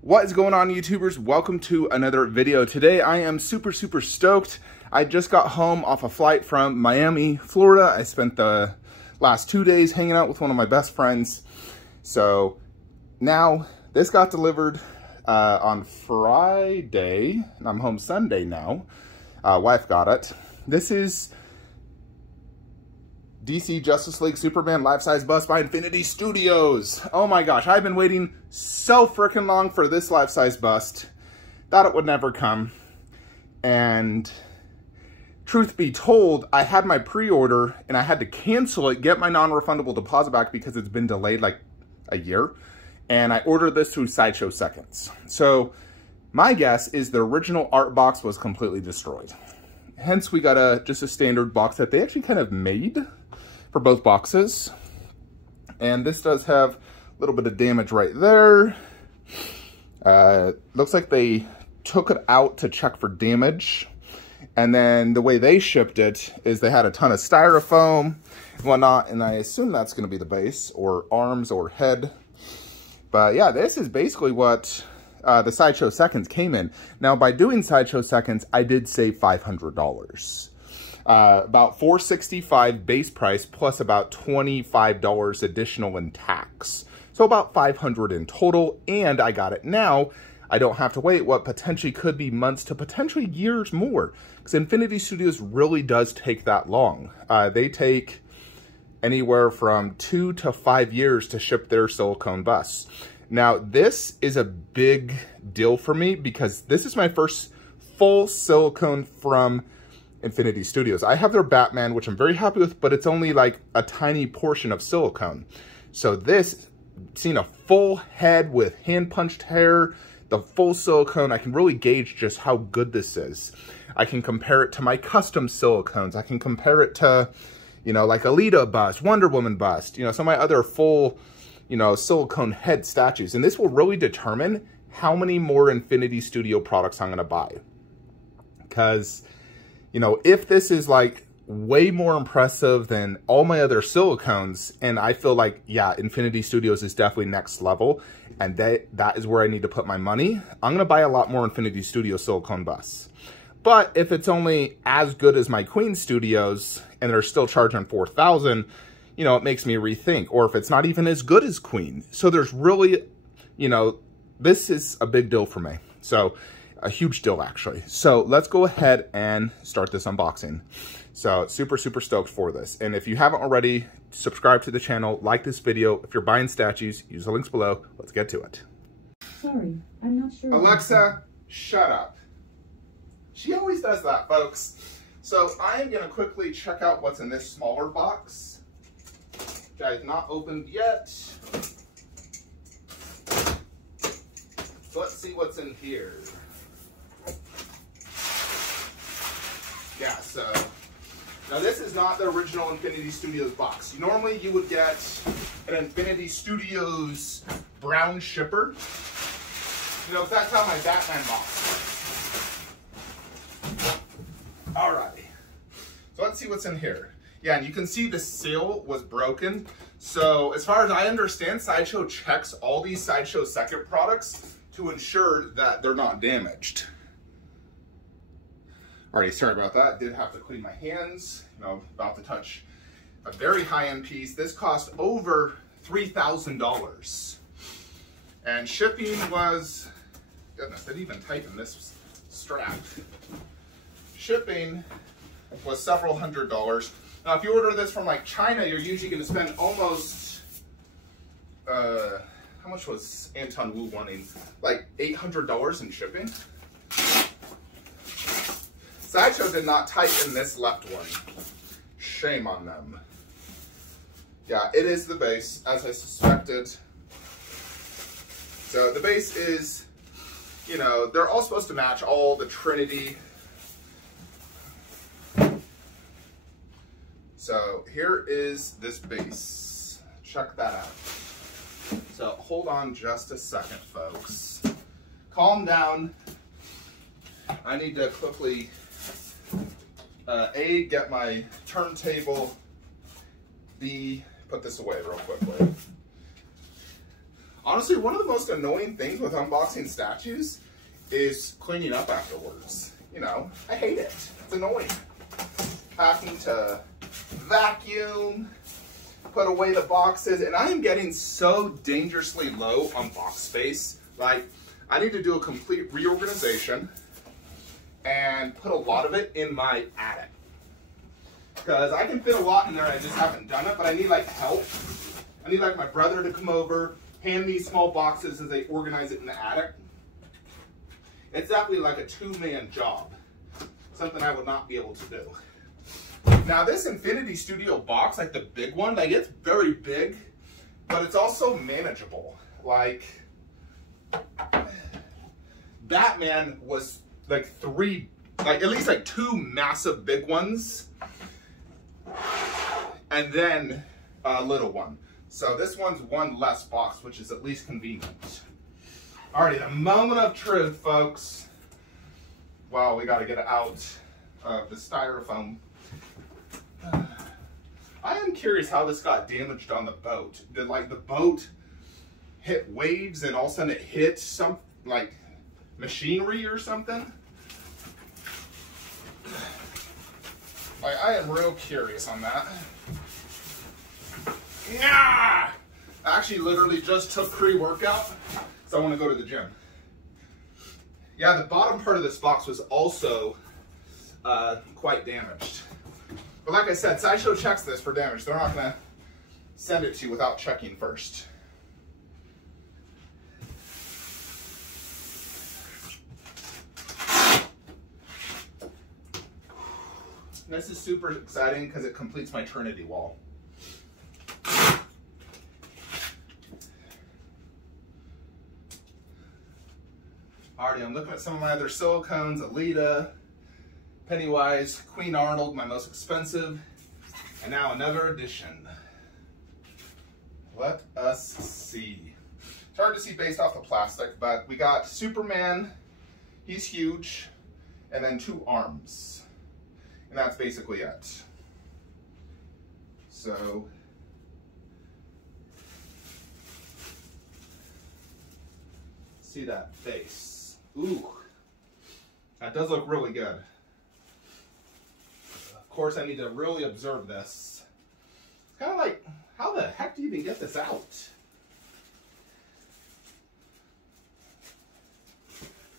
What is going on, YouTubers? Welcome to another video. Today I am super stoked. I just got home off a flight from Miami, Florida. I spent the last 2 days hanging out with one of my best friends. So now this got delivered on Friday, and I'm home Sunday now. Wife got it. This is DC Justice League Superman life-size bust by Infinity Studios. Oh my gosh, I've been waiting so freaking long for this life-size bust. Thought it would never come. And truth be told, I had my pre-order and I had to cancel it, get my non-refundable deposit back because it's been delayed like a year. And I ordered this through Sideshow Seconds. So my guess is the original art box was completely destroyed. Hence we got just a standard box that they actually kind of made for both boxes. And this does have a little bit of damage right there. Looks like they took it out to check for damage. And then the way they shipped it is they had a ton of styrofoam and whatnot. And I assume that's going to be the base or arms or head. But yeah, this is basically what the Sideshow Seconds came in. Now, by doing Sideshow Seconds, I did save $500. About $465 base price plus about $25 additional in tax. So about $500 in total, and I got it now. I don't have to wait what potentially could be months to potentially years more, because Infinity Studios really does take that long. They take anywhere from 2 to 5 years to ship their silicone busts. Now, this is a big deal for me because this is my first full silicone from Infinity Studios. I have their Batman, which I'm very happy with, but it's only like a tiny portion of silicone. So this, seeing a full head with hand-punched hair, the full silicone, I can really gauge just how good this is. I can compare it to my custom silicones. I can compare it to, you know, like Alita bust, Wonder Woman bust, you know, some of my other full, you know, silicone head statues. And this will really determine how many more Infinity Studio products I'm going to buy. Because, you know, if this is like way more impressive than all my other silicones, and I feel like, yeah, Infinity Studios is definitely next level, and that is where I need to put my money, I'm going to buy a lot more Infinity Studio silicone busts. But if it's only as good as my Queen Studios, and they're still charging $4,000, you know, it makes me rethink. Or if it's not even as good as Queen. So there's really, you know, this is a big deal for me. So a huge deal, actually. So let's go ahead and start this unboxing. So super stoked for this. And if you haven't already, subscribe to the channel, like this video. If you're buying statues, use the links below. Let's get to it. Sorry, I'm not sure. Alexa, shut up. She always does that, folks. So I am going to quickly check out what's in this smaller box, which I have not opened yet. So let's see what's in here. Yeah, so now this is not the original Infinity Studios box. Normally you would get an Infinity Studios brown shipper. You know, that's how my Batman box was. Alright, so let's see what's in here. Yeah, and you can see the seal was broken. So as far as I understand, Sideshow checks all these Sideshow Second products to ensure that they're not damaged. Alrighty, sorry about that. Did have to clean my hands. You know, about to touch a very high-end piece. This cost over $3,000. And shipping was, goodness, they didn't even tighten this strap. Shipping was several $100s. Now, if you order this from like China, you're usually going to spend almost, how much was Anton Wu wanting? Like $800 in shipping. Sideshow did not tighten this left one. Shame on them. Yeah, it is the base, as I suspected. So the base is, you know, they're all supposed to match all the Trinity. So here is this base. Check that out. So hold on just a second, folks. Calm down. I need to quickly A, get my turntable, B, put this away real quickly. Honestly, one of the most annoying things with unboxing statues is cleaning up afterwards. You know, I hate it. It's annoying. Having to vacuum, put away the boxes, and I am getting so dangerously low on box space. Like, I need to do a complete reorganization and put a lot of it in my attic. Because I can fit a lot in there, I just haven't done it, but I need like help. I need like my brother to come over, hand me small boxes as they organize it in the attic. It's definitely like a two-man job. Something I would not be able to do. Now this Infinity Studio box, like the big one, like it's very big, but it's also manageable. Like, Batman was like at least like two massive big ones, and then a little one. So this one's one less box, which is at least convenient. Alrighty, the moment of truth, folks. Wow, we gotta get out of the styrofoam. I am curious how this got damaged on the boat. Did like the boat hit waves and all of a sudden it hit some like machinery or something? I am real curious on that. Yeah! I actually literally just took pre-workout, so I want to go to the gym. Yeah, the bottom part of this box was also quite damaged. But like I said, Sideshow checks this for damage. They're not going to send it to you without checking first. This is super exciting because it completes my Trinity Wall. Alrighty, I'm looking at some of my other silicones, Alita, Pennywise, Queen Arnold, my most expensive, and now another edition. Let us see. It's hard to see based off the plastic, but we got Superman, he's huge, and then 2 arms. And that's basically it. So, see that face. Ooh, that does look really good. Of course, I need to really observe this. It's kind of like, how the heck do you even get this out?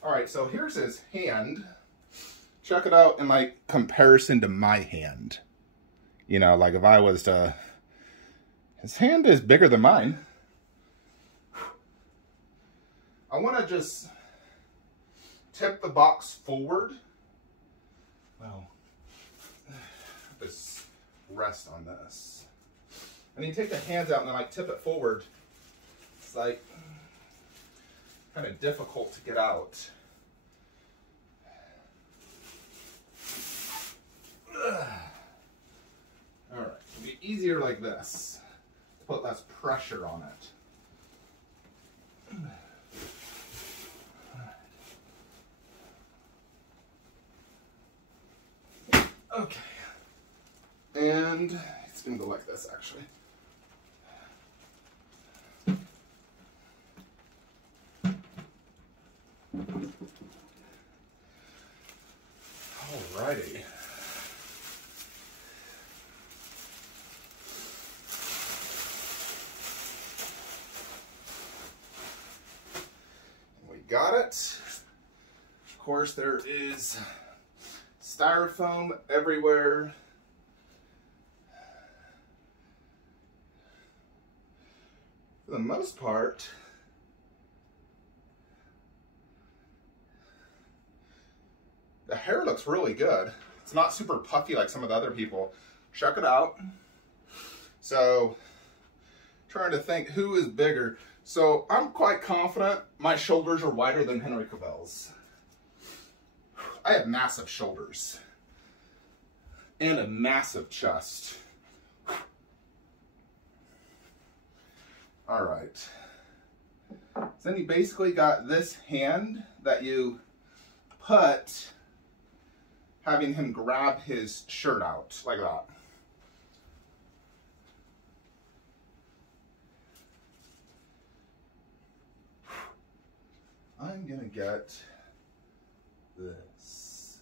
All right, so here's his hand. Check it out in like comparison to my hand. You know, like if I was to, his hand is bigger than mine. I want to just tip the box forward. Well, just rest on this. And you take the hands out and then like tip it forward. It's like kind of difficult to get out. All right, it'll be easier like this. Put less pressure on it. Okay, and it's gonna go like this actually. Alrighty. Got it. Of course, there is styrofoam everywhere. For the most part, the hair looks really good. It's not super puffy like some of the other people. Check it out. So, trying to think who is bigger. So I'm quite confident my shoulders are wider than Henry Cavill's. I have massive shoulders and a massive chest. All right. So then you basically got this hand that you put, having him grab his shirt out like that. I'm gonna get this.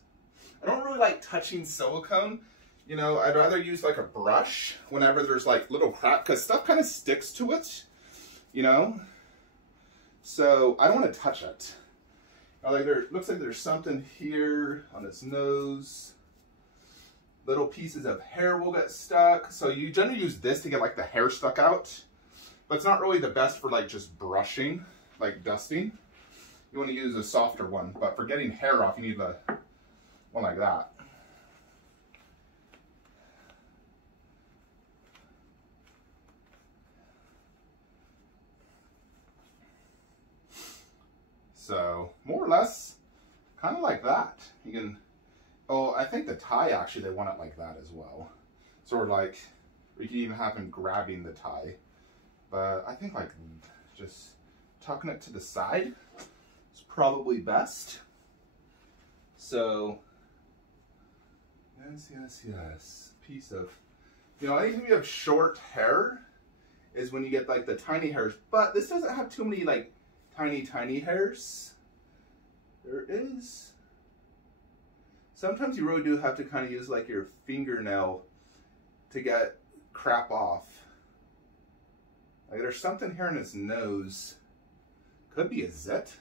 I don't really like touching silicone. You know, I'd rather use like a brush whenever there's like little crap, because stuff kind of sticks to it, you know? So I don't want to touch it. Like looks like there's something here on its nose. Little pieces of hair will get stuck. So you generally use this to get like the hair stuck out. But it's not really the best for like just brushing, like dusting. You want to use a softer one. But for getting hair off, you need one like that. So more or less, kind of like that. You can, oh, I think the tie actually, they want it like that as well. Sort of like, or you can even have him grabbing the tie. But I think like just tucking it to the side is probably best. So, yes. Piece of, you know, anytime you have short hair is when you get like the tiny hairs. But this doesn't have too many like tiny hairs. There is. Sometimes you really do have to kind of use like your fingernail to get crap off. Like there's something here in his nose. Could be a zit.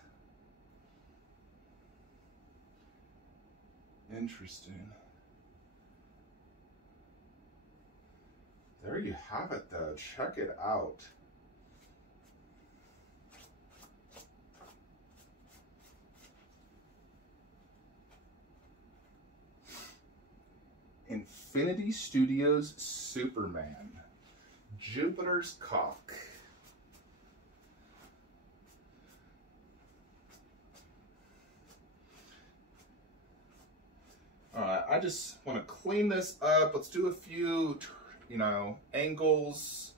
Interesting. There you have it though. Check it out. Infinity Studios Superman. Jupiter's cock. Alright, I just want to clean this up. Let's do a few, you know, angles.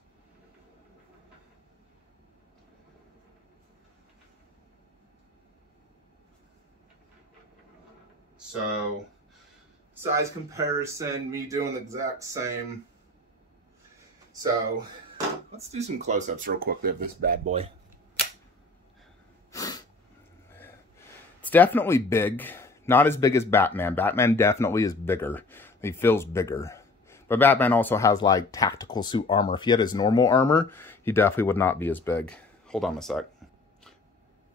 So, size comparison, me doing the exact same. So, let's do some close-ups real quickly of this bad boy. It's definitely big. Not as big as Batman. Batman definitely is bigger. He feels bigger. But Batman also has like tactical suit armor. If he had his normal armor, he definitely would not be as big. Hold on a sec.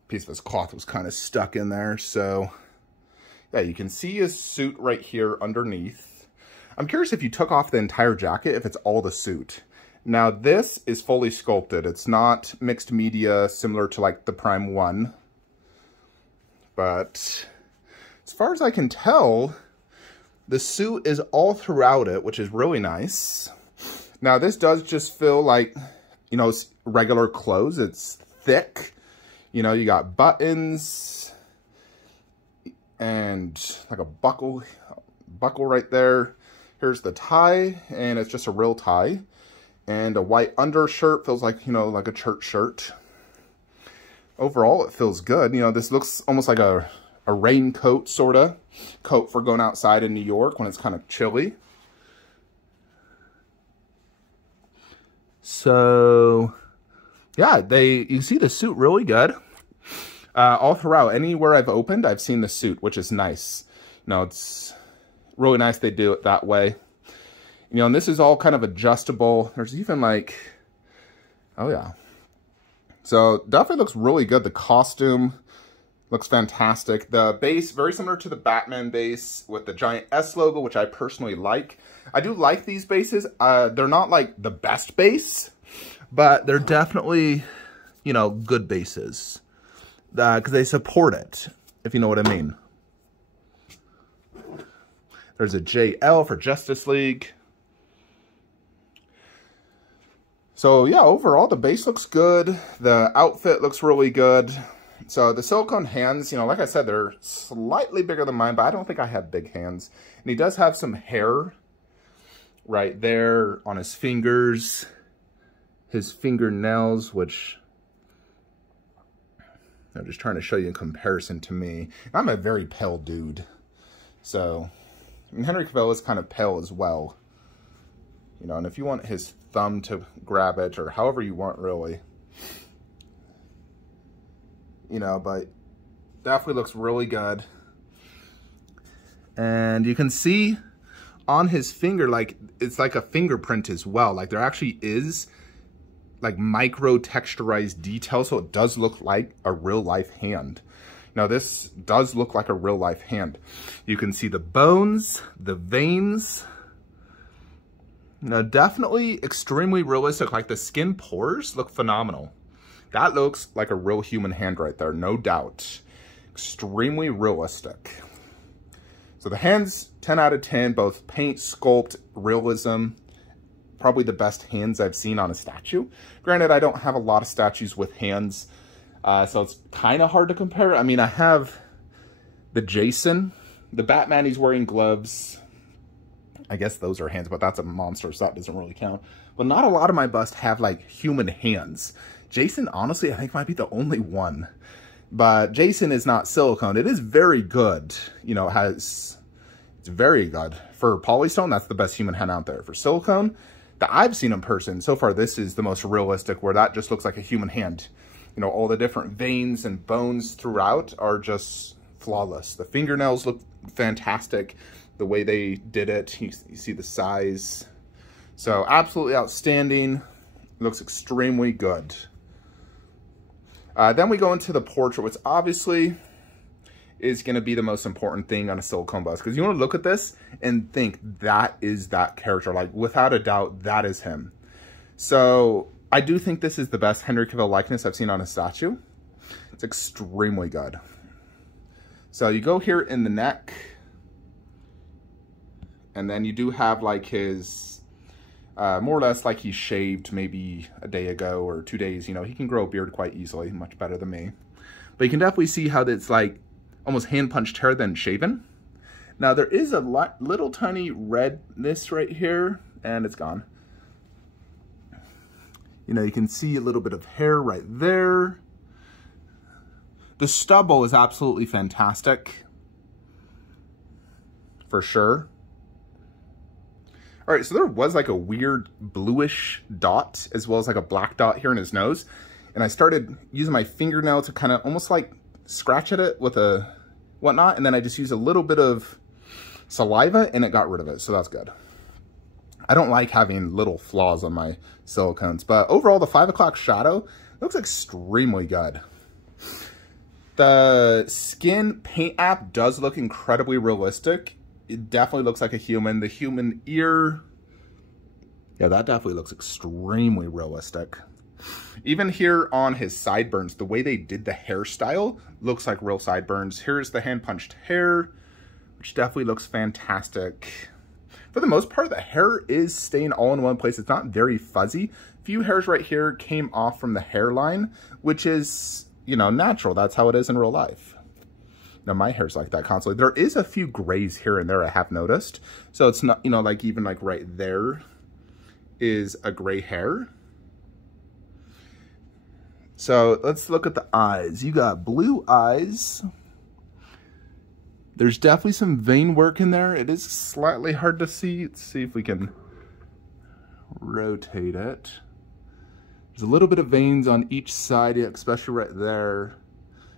Piece of his cloth was kind of stuck in there, so yeah, you can see his suit right here underneath. I'm curious if you took off the entire jacket, if it's all the suit. Now this is fully sculpted. It's not mixed media similar to like the Prime 1. But as far as I can tell, the suit is all throughout it, which is really nice. Now this does just feel like, you know, regular clothes. It's thick. You know, you got buttons and like a buckle right there. Here's the tie, and it's just a real tie. And a white undershirt, feels like, you know, like a church shirt. Overall, it feels good. You know, this looks almost like a raincoat, sort of. Coat for going outside in New York when it's kind of chilly. So, yeah, you see the suit really good. All throughout, anywhere I've opened, I've seen the suit, which is nice. You know, it's really nice they do it that way. You know, and this is all kind of adjustable. There's even like, oh yeah. So definitely looks really good. The costume looks fantastic. The base, very similar to the Batman base with the giant S logo, which I personally like. I do like these bases. They're not like the best base, but they're definitely, you know, good bases. Because they support it, if you know what I mean. There's a JL for Justice League. So yeah, overall the base looks good. The outfit looks really good. So the silicone hands, you know, like I said, they're slightly bigger than mine, but I don't think I have big hands. And he does have some hair right there on his fingers, his fingernails, which I'm just trying to show you in comparison to me. I'm a very pale dude. So, and Henry Cavill is kind of pale as well. You know, and if you want his thumb to grab it, or however you want, really. You know, but Definitely looks really good. And you can see on his finger, like, it's like a fingerprint as well. Like, there actually is like micro texturized detail, so it does look like a real life hand. Now, this does look like a real life hand. You can see the bones, the veins. Now, definitely extremely realistic. Like, the skin pores look phenomenal. That looks like a real human hand right there, no doubt. Extremely realistic. So the hands, 10 out of 10, both paint, sculpt, realism. Probably the best hands I've seen on a statue. Granted, I don't have a lot of statues with hands, so it's kind of hard to compare. I mean, I have the Jason, the Batman, he's wearing gloves. I guess those are hands, but that's a monster, so that doesn't really count. But not a lot of my busts have, like, human hands. Jason, honestly, I think might be the only one. But Jason is not silicone. It is very good. You know, it's very good. For polystone, that's the best human hand out there. For silicone, that I've seen in person, so far this is the most realistic, where that just looks like a human hand. You know, all the different veins and bones throughout are just flawless. The fingernails look fantastic. The way they did it, you see the size. So absolutely outstanding. Looks extremely good. Then we go into the portrait, which obviously is going to be the most important thing on a silicone bust. Because you want to look at this and think that is that character. Like, without a doubt, that is him. So I do think this is the best Henry Cavill likeness I've seen on a statue. It's extremely good. So you go here in the neck. And then you do have like his, more or less like he shaved maybe a day ago or 2 days. You know, he can grow a beard quite easily, much better than me. But you can definitely see how it's like almost hand-punched hair then shaven. Now there is a little tiny redness right here, and it's gone. You know, you can see a little bit of hair right there. The stubble is absolutely fantastic. For sure. All right, so there was like a weird bluish dot as well as like a black dot here in his nose. And I started using my fingernail to kind of almost like scratch at it with a whatnot. And then I just used a little bit of saliva and it got rid of it. So that's good. I don't like having little flaws on my silicones, but overall the 5 o'clock shadow looks extremely good. The skin paint app does look incredibly realistic. It definitely looks like a human. The human ear, yeah, that definitely looks extremely realistic. Even here on his sideburns, the way they did the hairstyle looks like real sideburns. Here's the hand-punched hair, which definitely looks fantastic. For the most part, the hair is staying all in one place. It's not very fuzzy. A few hairs right here came off from the hairline, which is, you know, natural. That's how it is in real life. Now, my hair's like that constantly. There is a few grays here and there I have noticed. So it's not, you know, like even like right there is a gray hair. So let's look at the eyes. You got blue eyes. There's definitely some vein work in there. It is slightly hard to see. Let's see if we can rotate it. There's a little bit of veins on each side, especially right there.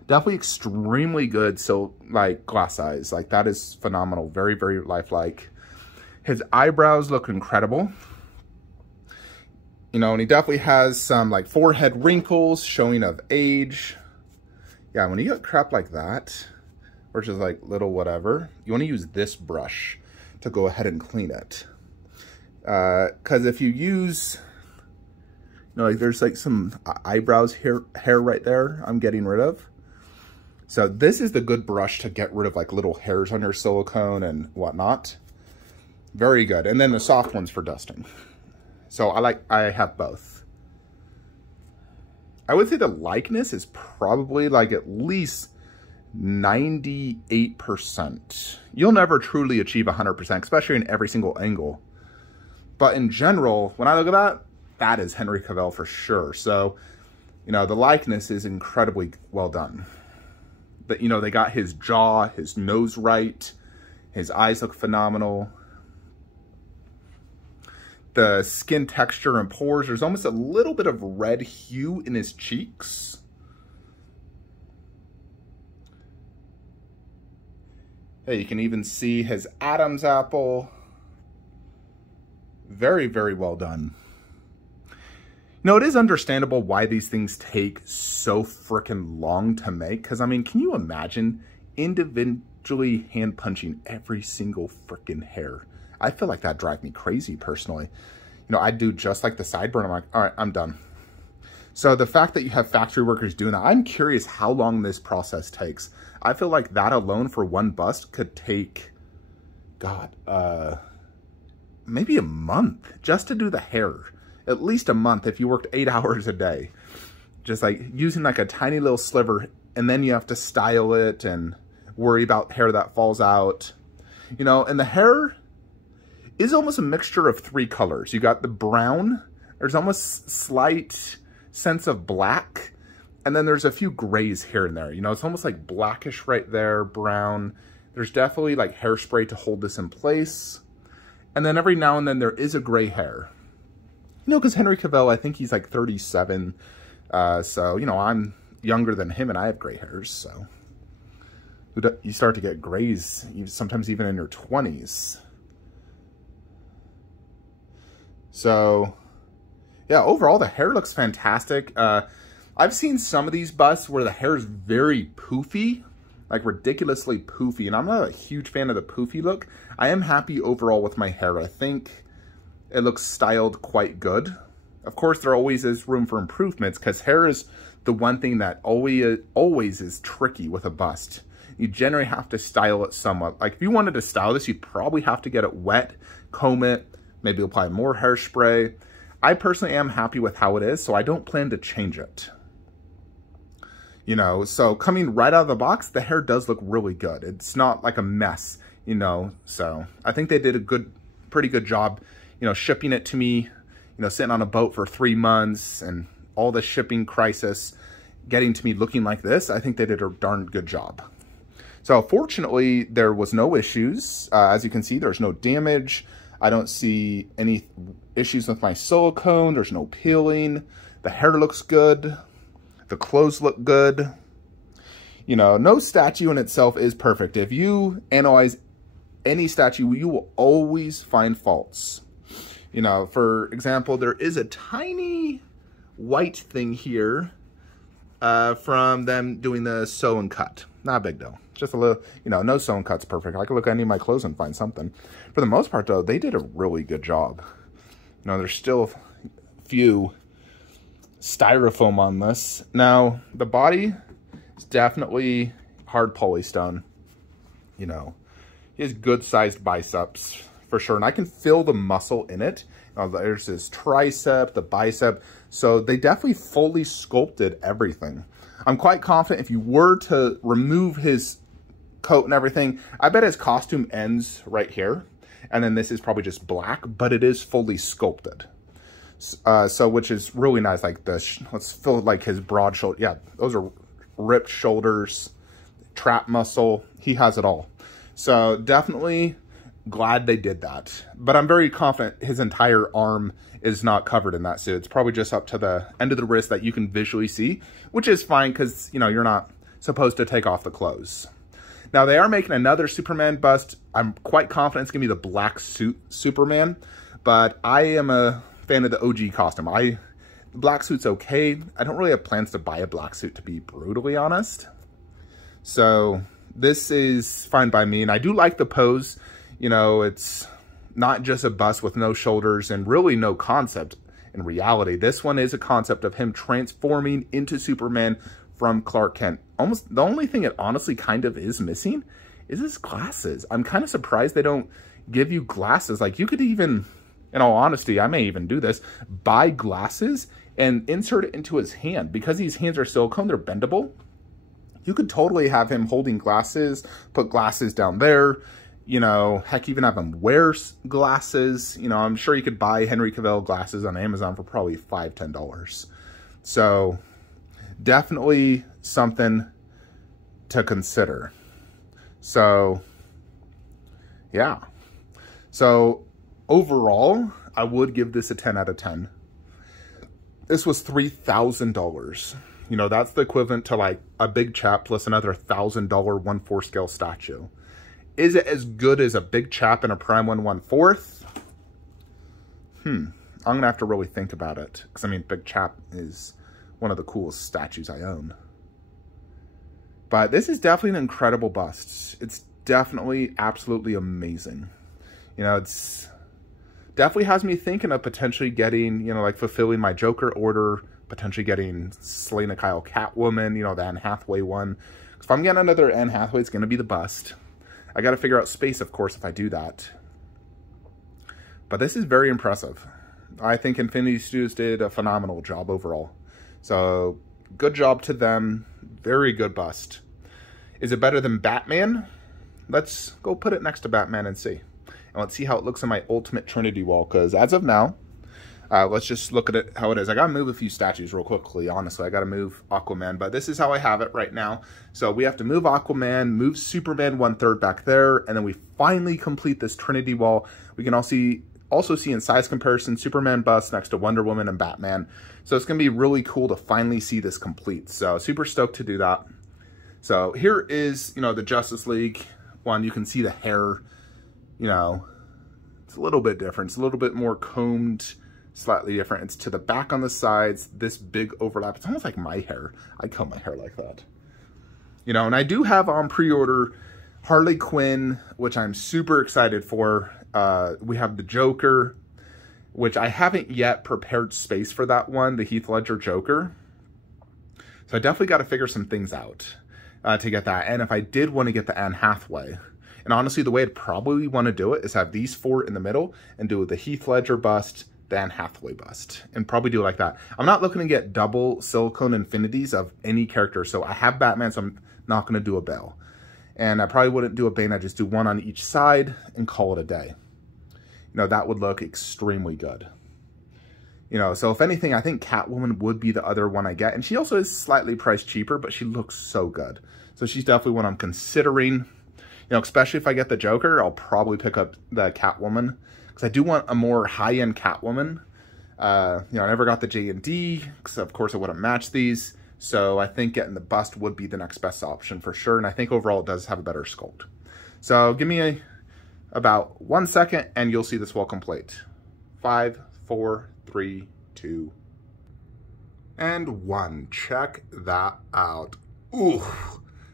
Definitely extremely good. So like glass eyes, like that is phenomenal. Very, very lifelike. His eyebrows look incredible. You know, and he definitely has some like forehead wrinkles showing of age. Yeah, when you get crap like that, or just like little whatever, you want to use this brush to go ahead and clean it. Because if you use, you know, like there's like some eyebrows hair right there I'm getting rid of. So this is the good brush to get rid of like little hairs on your silicone and whatnot. Very good. And then the soft ones for dusting. So I have both. I would say the likeness is probably like at least 98%. You'll never truly achieve 100%, especially in every single angle. But in general, when I look at that, that is Henry Cavill for sure. So, you know, the likeness is incredibly well done. But, you know, they got his jaw, his nose right. His eyes look phenomenal. The skin texture and pores, there's almost a little bit of red hue in his cheeks. Yeah, you can even see his Adam's apple. Very, very well done. You know, it is understandable why these things take so freaking long to make. Because, I mean, can you imagine individually hand punching every single freaking hair? I feel like that drive me crazy personally. You know, I'd do just like the sideburn. I'm like, all right, I'm done. So the fact that you have factory workers doing that, I'm curious how long this process takes. I feel like that alone for one bust could take, God, maybe a month just to do the hair. At least a month if you worked 8 hours a day. Just like using like a tiny little sliver, and then you have to style it and worry about hair that falls out. You know, and the hair is almost a mixture of 3 colors. You got the brown, there's almost slight sense of black, and then there's a few grays here and there. You know, it's almost like blackish right there, brown. There's definitely like hairspray to hold this in place. And then every now and then there is a gray hair. You know, because Henry Cavill, I think he's like 37. So, you know, I'm younger than him and I have gray hairs. So you start to get grays, sometimes even in your 20s. So, yeah, overall, the hair looks fantastic. I've seen some of these busts where the hair is very poofy, like ridiculously poofy. And I'm not a huge fan of the poofy look. I am happy overall with my hair. I think it looks styled quite good. Of course, there always is room for improvements because hair is the one thing that always is tricky with a bust. You generally have to style it somewhat. Like if you wanted to style this, you'd probably have to get it wet, comb it, maybe apply more hairspray. I personally am happy with how it is, so I don't plan to change it. You know, so coming right out of the box, the hair does look really good. It's not like a mess, you know, so I think they did a pretty good job, you know, shipping it to me, you know, sitting on a boat for 3 months and all the shipping crisis getting to me looking like this. I think they did a darn good job. So fortunately, there was no issues. As you can see, there's no damage. I don't see any issues with my silicone. There's no peeling. The hair looks good. The clothes look good. You know, no statue in itself is perfect. If you analyze any statue, you will always find faults. You know, for example, there is a tiny white thing here from them doing the sew and cut. Not a big deal. Just a little, you know, no sew and cut's perfect. I can look at any of my clothes and find something. For the most part, though, they did a really good job. You know, there's still a few styrofoam on this. Now, the body is definitely hard polystone. You know, he has good-sized biceps, for sure. And I can feel the muscle in it. There's his tricep, the bicep. So they definitely fully sculpted everything. I'm quite confident if you were to remove his coat and everything, I bet his costume ends right here. And then this is probably just black, but it is fully sculpted. So which is really nice. Like let's feel like his broad shoulder. Yeah, those are ripped shoulders, trap muscle. He has it all. So definitely glad they did that. But I'm very confident his entire arm is not covered in that suit. It's probably just up to the end of the wrist that you can visually see, which is fine because, you know, you're not supposed to take off the clothes. Now, they are making another Superman bust. I'm quite confident it's going to be the black suit Superman, but I am a fan of the OG costume. The black suit's okay. I don't really have plans to buy a black suit, to be brutally honest. So this is fine by me, and I do like the pose. You know, it's not just a bust with no shoulders and really no concept in reality. This one is a concept of him transforming into Superman from Clark Kent. Almost the only thing it honestly kind of is missing is his glasses. I'm kind of surprised they don't give you glasses. Like, you could even, in all honesty, I may even do this, buy glasses and insert it into his hand. Because these hands are silicone, they're bendable. You could totally have him holding glasses, put glasses down there, you know, heck, even have him wear glasses. You know, I'm sure you could buy Henry Cavill glasses on Amazon for probably $5, $10. So definitely something to consider. So, yeah. So overall, I would give this a 10 out of 10. This was $3,000. You know, that's the equivalent to like a big chap plus another $1,000 1/4 scale statue. Is it as good as a Big Chap and a Prime 1/4? I'm going to have to really think about it. Because, I mean, Big Chap is one of the coolest statues I own. But this is definitely an incredible bust. It's definitely absolutely amazing. You know, it's definitely has me thinking of potentially getting, you know, like fulfilling my Joker order, potentially getting Selena Kyle Catwoman, you know, the Anne Hathaway one. If I'm getting another Anne Hathaway, it's going to be the bust. I got to figure out space, of course, if I do that. But this is very impressive. I think Infinity Studios did a phenomenal job overall. So, good job to them. Very good bust. Is it better than Batman? Let's go put it next to Batman and see. And let's see how it looks in my Ultimate Trinity Wall. Because as of now, let's just look at it how it is. I got to move a few statues real quickly, honestly. I got to move Aquaman. But this is how I have it right now. So we have to move Aquaman, move Superman 1/3 back there. And then we finally complete this Trinity Wall. We can also see in size comparison Superman bust next to Wonder Woman and Batman. So it's going to be really cool to finally see this complete. So super stoked to do that. So here is, you know, the Justice League one. You can see the hair, you know, it's a little bit different. It's a little bit more combed, slightly different. It's to the back on the sides, this big overlap. It's almost like my hair. I comb my hair like that. You know, and I do have on pre-order Harley Quinn, which I'm super excited for. We have the Joker, which I haven't yet prepared space for that one, the Heath Ledger Joker. So I definitely got to figure some things out to get that. And if I did want to get the Anne Hathaway, and honestly, the way I'd probably want to do it is have these four in the middle and do the Heath Ledger bust, the Anne Hathaway bust, and probably do it like that. I'm not looking to get double silicone infinities of any character. So I have Batman, so I'm not going to do a Bale. And I probably wouldn't do a Bane. I'd just do one on each side and call it a day. You know, that would look extremely good. You know, so if anything, I think Catwoman would be the other one I get. And she also is slightly priced cheaper, but she looks so good. So she's definitely one I'm considering. You know, especially if I get the Joker, I'll probably pick up the Catwoman. Because I do want a more high-end Catwoman. You know, I never got the J&D, because of course it wouldn't match these. So I think getting the bust would be the next best option for sure. And I think overall it does have a better sculpt. So give me about 1 second and you'll see this wall complete. 5, 4, 3, 2, and 1. Check that out. Ooh,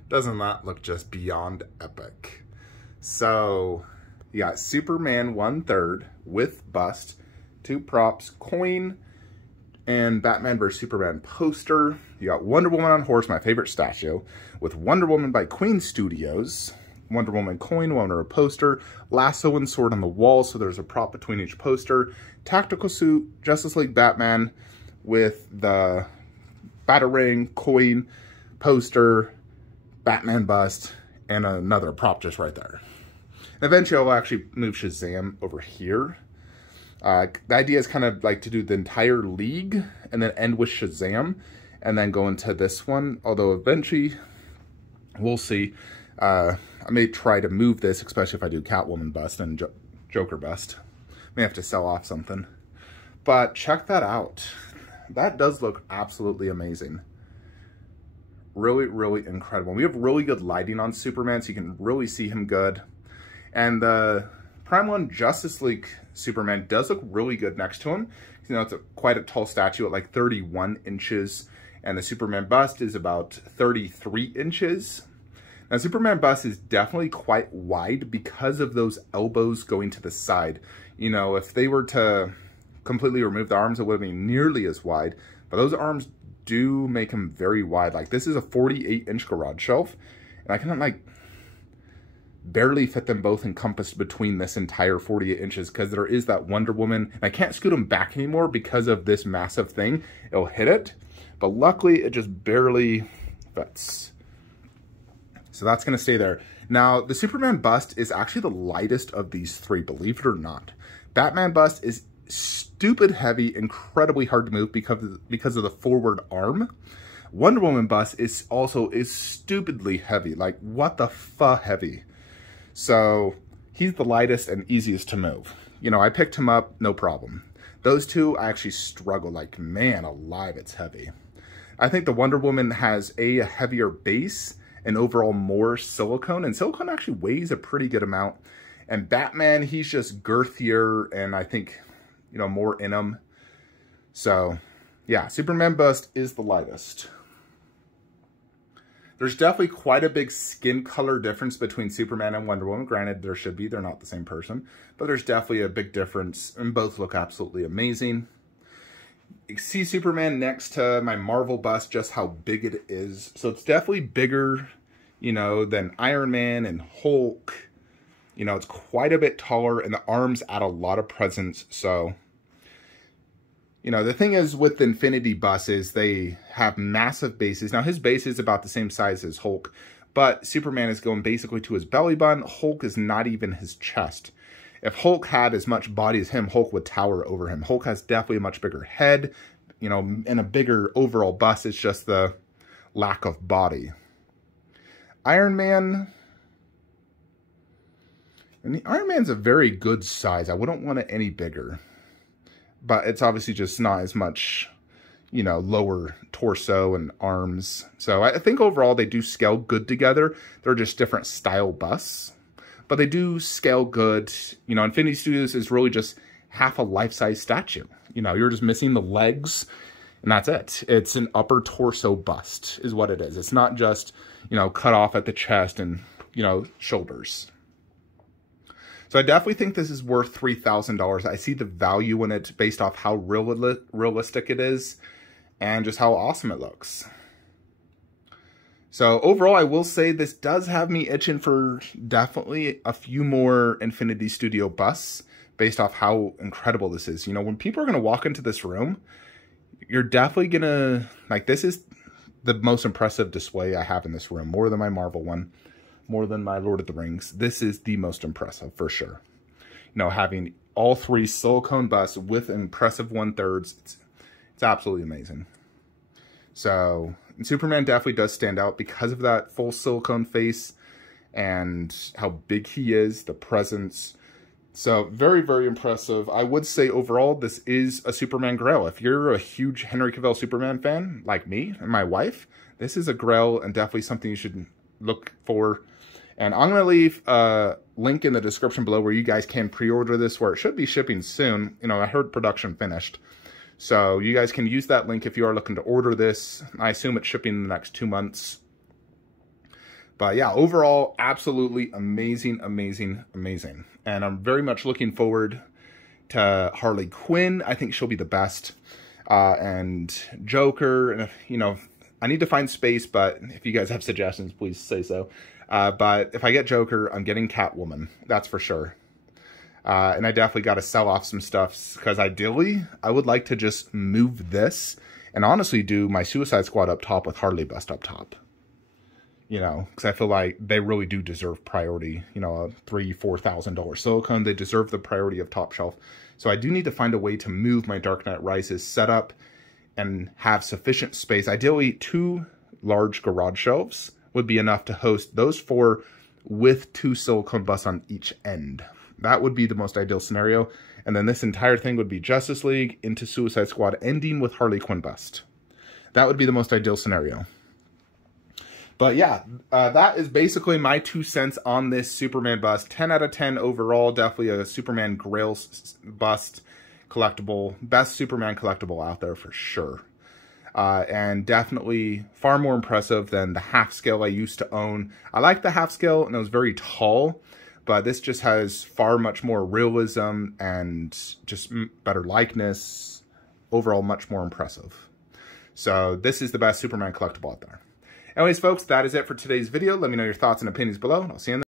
doesn't that look just beyond epic? So you got Superman 1/3 with bust, 2 props, coin, and Batman vs Superman poster. You got Wonder Woman on horse, my favorite statue, with Wonder Woman by Queen Studios. Wonder Woman coin, Wonder Woman poster, lasso and sword on the wall, so there's a prop between each poster. Tactical suit, Justice League Batman with the Batarang, coin, poster, Batman bust, and another prop just right there. And eventually I'll actually move Shazam over here. The idea is kind of like to do the entire league and then end with Shazam and then go into this one. Although eventually, we'll see. I may try to move this, especially if I do Catwoman bust and Joker bust. May have to sell off something. But check that out. That does look absolutely amazing. Really, really incredible. We have really good lighting on Superman, so you can really see him good. And the Prime 1 Justice League Superman does look really good next to him. You know, it's quite a tall statue at like 31 inches. And the Superman bust is about 33 inches. Now, Superman bust is definitely quite wide because of those elbows going to the side. You know, if they were to completely remove the arms, it wouldn't be nearly as wide. But those arms do make him very wide. Like, this is a 48-inch garage shelf. And I can, like, barely fit them both encompassed between this entire 48 inches because there is that Wonder Woman. And I can't scoot them back anymore because of this massive thing. It'll hit it. But luckily, it just barely fits. So that's going to stay there. Now, the Superman bust is actually the lightest of these three, believe it or not. Batman bust is stupid heavy, incredibly hard to move because of the forward arm. Wonder Woman bust is stupidly heavy. Like, what the fuck heavy? So, he's the lightest and easiest to move. You know, I picked him up, no problem. Those two, I actually struggle. Like, man alive, it's heavy. I think the Wonder Woman has a heavier base, and overall more silicone. And silicone actually weighs a pretty good amount. And Batman, he's just girthier and I think, you know, more in him. So, yeah, Superman bust is the lightest. There's definitely quite a big skin color difference between Superman and Wonder Woman. Granted, there should be. They're not the same person. But there's definitely a big difference, and both look absolutely amazing. You see Superman next to my Marvel bust, just how big it is. So it's definitely bigger, you know, than Iron Man and Hulk. You know, it's quite a bit taller, and the arms add a lot of presence, so... You know, the thing is with Infinity busts is they have massive bases. Now, his base is about the same size as Hulk, but Superman is going basically to his belly button. Hulk is not even his chest. If Hulk had as much body as him, Hulk would tower over him. Hulk has definitely a much bigger head, you know, and a bigger overall bust. It's just the lack of body. Iron Man... And the Iron Man's a very good size. I wouldn't want it any bigger. But it's obviously just not as much, you know, lower torso and arms. So I think overall they do scale good together. They're just different style busts. But they do scale good. You know, Infinity Studios is really just half a life-size statue. You know, you're just missing the legs, and that's it. It's an upper torso bust is what it is. It's not just, you know, cut off at the chest and, you know, shoulders. So I definitely think this is worth $3,000. I see the value in it based off how realistic it is and just how awesome it looks. So overall, I will say this does have me itching for definitely a few more Infinity Studio busts based off how incredible this is. You know, when people are going to walk into this room, you're definitely going to, like, this is the most impressive display I have in this room, more than my Marvel one. More than my Lord of the Rings. This is the most impressive, for sure. You know, having all three silicone busts with impressive 1/3, it's absolutely amazing. So, and Superman definitely does stand out because of that full silicone face and how big he is, the presence. So, very, very impressive. I would say overall, this is a Superman grail. If you're a huge Henry Cavill Superman fan, like me and my wife, this is a grail and definitely something you should look for. And I'm going to leave a link in the description below where you guys can pre-order this, where it should be shipping soon. You know, I heard production finished. So you guys can use that link if you are looking to order this. I assume it's shipping in the next 2 months. But yeah, overall, absolutely amazing, amazing, amazing. And I'm very much looking forward to Harley Quinn. I think she'll be the best. And Joker, and you know, I need to find space, but if you guys have suggestions, please say so. But if I get Joker, I'm getting Catwoman. That's for sure. And I definitely got to sell off some stuff, because ideally, I would like to just move this and honestly do my Suicide Squad up top with Harley bust up top. You know, because I feel like they really do deserve priority. You know, a $3,000-$4,000 silicone. They deserve the priority of top shelf. So I do need to find a way to move my Dark Knight Rises setup and have sufficient space. Ideally, 2 large garage shelves would be enough to host those 4 with 2 silicone busts on each end. That would be the most ideal scenario. And then this entire thing would be Justice League into Suicide Squad, ending with Harley Quinn bust. That would be the most ideal scenario. But yeah, that is basically my 2 cents on this Superman bust. 10 out of 10 overall. Definitely a Superman Grail bust collectible. Best Superman collectible out there for sure. And definitely far more impressive than the half scale I used to own. I like the half scale, and it was very tall, but this just has far much more realism and just better likeness. Overall, much more impressive. So this is the best Superman collectible out there. Anyways, folks, that is it for today's video. Let me know your thoughts and opinions below, and I'll see you in the